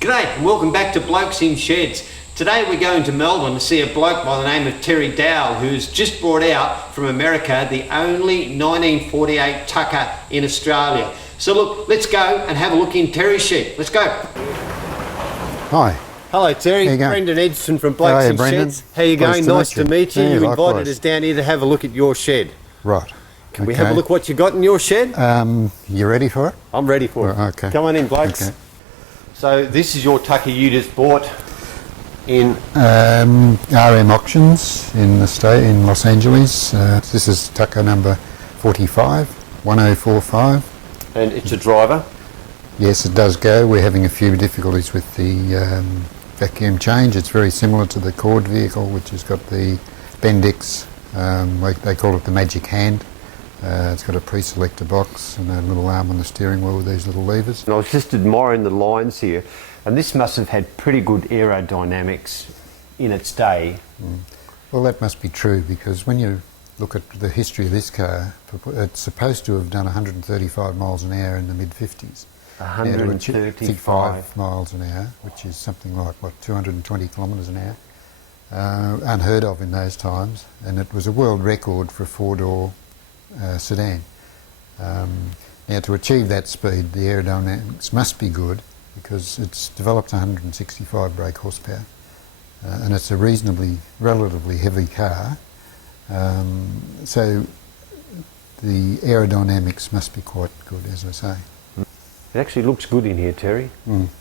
G'day and welcome back to Blokes in Sheds. Today we're going to Melbourne to see a bloke by the name of Terry Dowell, who's just brought out from America the only 1948 tucker in Australia. So look, let's go and have a look in Terry's shed. Let's go. Hi. Hello Terry, Brendan Edson from Blokes in Sheds. How you going? Nice to meet you. You invited us down here to have a look at your shed. Right. Can we have a look what you got in your shed? You ready for it? I'm ready for it. Okay. Come on in, blokes. Okay. So this is your tucker you just bought in RM Auctions in the state in Los Angeles. This is tucker number 45, 1045. And it's a driver? Yes, it does go. We're having a few difficulties with the vacuum change. It's very similar to the Cord vehicle, which has got the Bendix, they call it the magic hand. It's got a pre-selector box and a little arm on the steering wheel with these little levers. And I was just admiring the lines here, and this must have had pretty good aerodynamics in its day. Well, that must be true, because when you look at the history of this car, it's supposed to have done 135 miles an hour in the mid-50s. 135 miles an hour, which is something like, what, 220 kilometres an hour. Unheard of in those times, and it was a world record for a four-door sedan. Now, to achieve that speed, the aerodynamics must be good, because it's developed 165 brake horsepower, and it's a relatively heavy car, so the aerodynamics must be quite good, as I say. It actually looks good in here, Terry.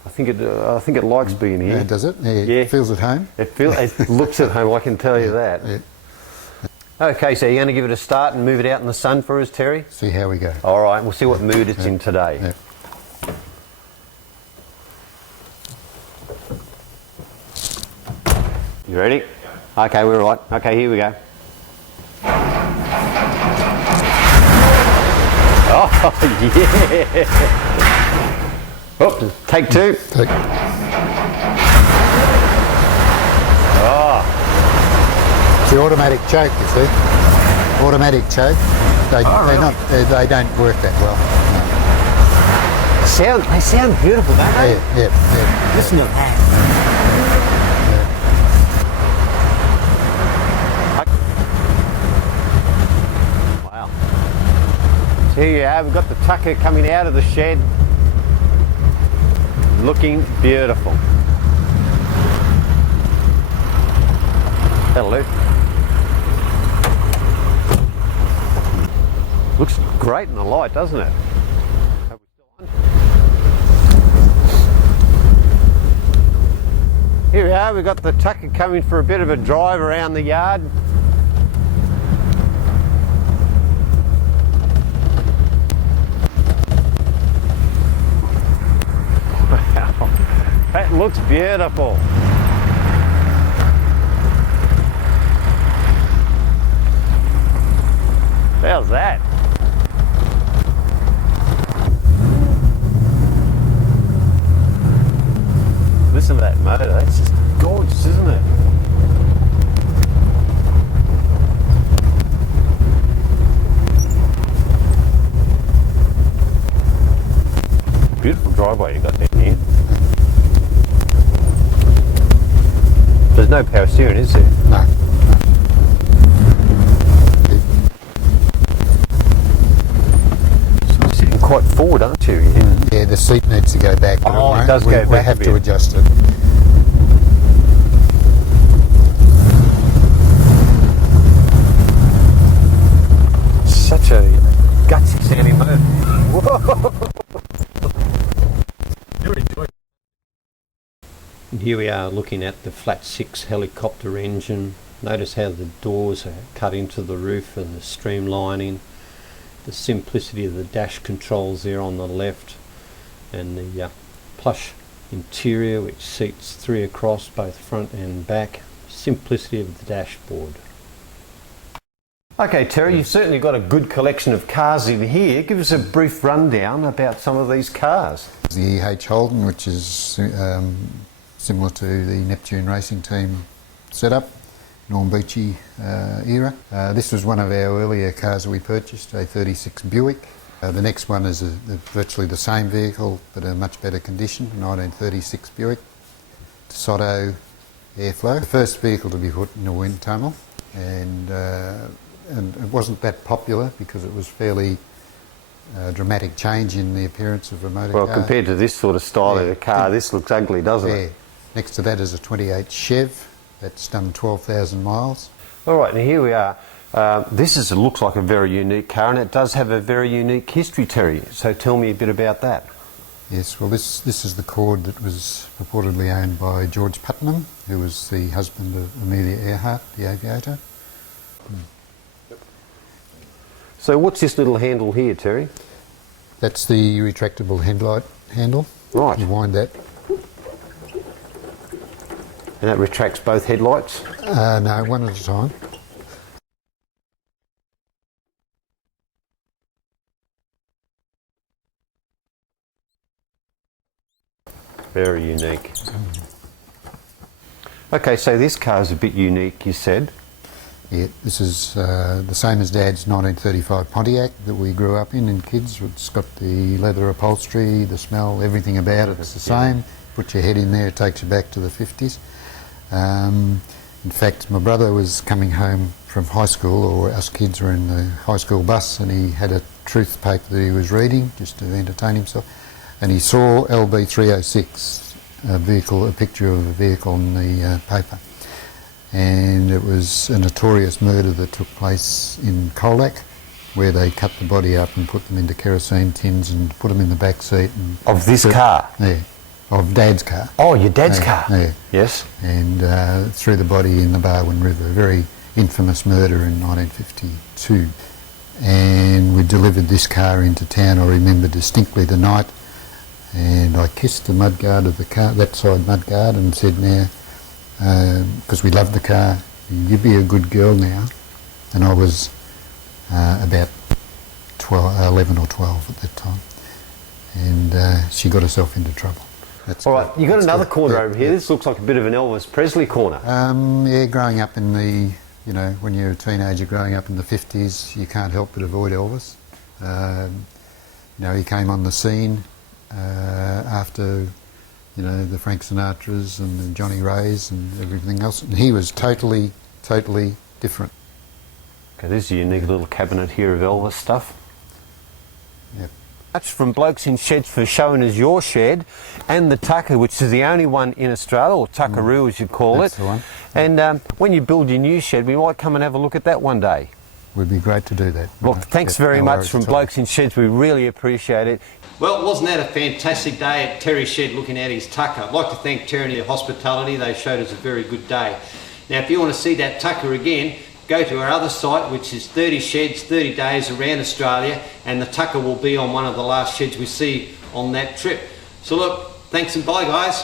I think it likes being here. Does it? Yeah. It feels at home. It looks at home, I can tell you that. Yeah. Okay, so you're going to give it a start and move it out in the sun for us, Terry? See how we go. All right, we'll see what mood it's in today. Yeah. You ready? Okay, we're right. Okay, here we go. Oh, yeah! Oh, take two. Oh. It's the automatic choke, you see. Automatic choke. They don't work that well. No. They sound beautiful, don't they? Yeah. Listen to that. Wow. So here you have, we've got the tucker coming out of the shed. Looking beautiful. That'll do. Looks great in the light, doesn't it? Are we still on? Here we are, we've got the tucker coming for a bit of a drive around the yard. Wow, that looks beautiful. How's that? Listen to that motor, that's just gorgeous, isn't it? Beautiful driveway you got down here. There's no power steering, is there? No. Quite forward, aren't you? Yeah, the seat needs to go back. But it does go back. We have to adjust it. Such a gutsy sounding motor. Whoa! You're enjoying. And here we are looking at the flat 6 helicopter engine. Notice how the doors are cut into the roof and the streamlining. The simplicity of the dash controls there on the left, and the plush interior which seats 3 across both front and back. Simplicity of the dashboard. Okay Terry, you've certainly got a good collection of cars in here. Give us a brief rundown about some of these cars. The EH Holden, which is similar to the Neptune Racing Team setup. Norm Beachy era. This was one of our earlier cars that we purchased, a 36 Buick. The next one is virtually the same vehicle, but a much better condition, a 1936 Buick, Sotto airflow. The first vehicle to be put in a wind tunnel, and it wasn't that popular because it was fairly dramatic change in the appearance of a motor car. Well, compared to this sort of style of a car, this looks ugly, doesn't it? Next to that is a 28 Chev that's done 12,000 miles. All right, now here we are. This looks like a very unique car, and it does have a very unique history, Terry. So tell me a bit about that. Yes, well this is the Cord that was purportedly owned by George Putnam, who was the husband of Amelia Earhart, the aviator. So what's this little handle here, Terry? That's the retractable headlight handle. Right. You wind that. And that retracts both headlights? No, one at a time. Very unique. Okay, so this car is a bit unique, you said. Yeah, this is the same as Dad's 1935 Pontiac that we grew up in kids. It's got the leather upholstery, the smell, everything about it. It's the same. Put your head in there, it takes you back to the 50s. In fact, my brother was coming home from high school, or us kids were in the high school bus, and he had a truth paper that he was reading just to entertain himself, and he saw LB306, a picture of a vehicle in the paper. And it was a notorious murder that took place in Colac, where they cut the body up and put them into kerosene tins and put them in the back seat. And of this car? Yeah, of Dad's car. Oh, your dad's car? Yeah. Yes. And threw the body in the Barwon River, a very infamous murder in 1952. And we delivered this car into town. I remember distinctly the night, and I kissed the mudguard of the car, that side mudguard, and said, now, because we loved the car, you be a good girl now. And I was about 11 or 12 at that time, and she got herself into trouble. All right, you've got another corner over here. This looks like a bit of an Elvis Presley corner. Yeah, growing up in the, when you're a teenager growing up in the 50s, you can't help but avoid Elvis. He came on the scene after the Frank Sinatras and the Johnny Rays and everything else. And he was totally different. Okay, this is a unique little cabinet here of Elvis stuff. Yep. Much from Blokes in Sheds for showing us your shed, and the Tucker, which is the only one in Australia, or Tuckaroo as you call That's it. the one. And when you build your new shed, we might come and have a look at that one day. Would be great to do that. Well, thanks very much from Blokes in Sheds. We really appreciate it. Well, wasn't that a fantastic day at Terry's shed looking at his Tucker? I'd like to thank Terry and their hospitality. They showed us a very good day. Now, if you want to see that Tucker again, go to our other site, which is 30 Sheds, 30 days around Australia, and the Tucker will be on one of the last sheds we see on that trip. So look, thanks and bye, guys.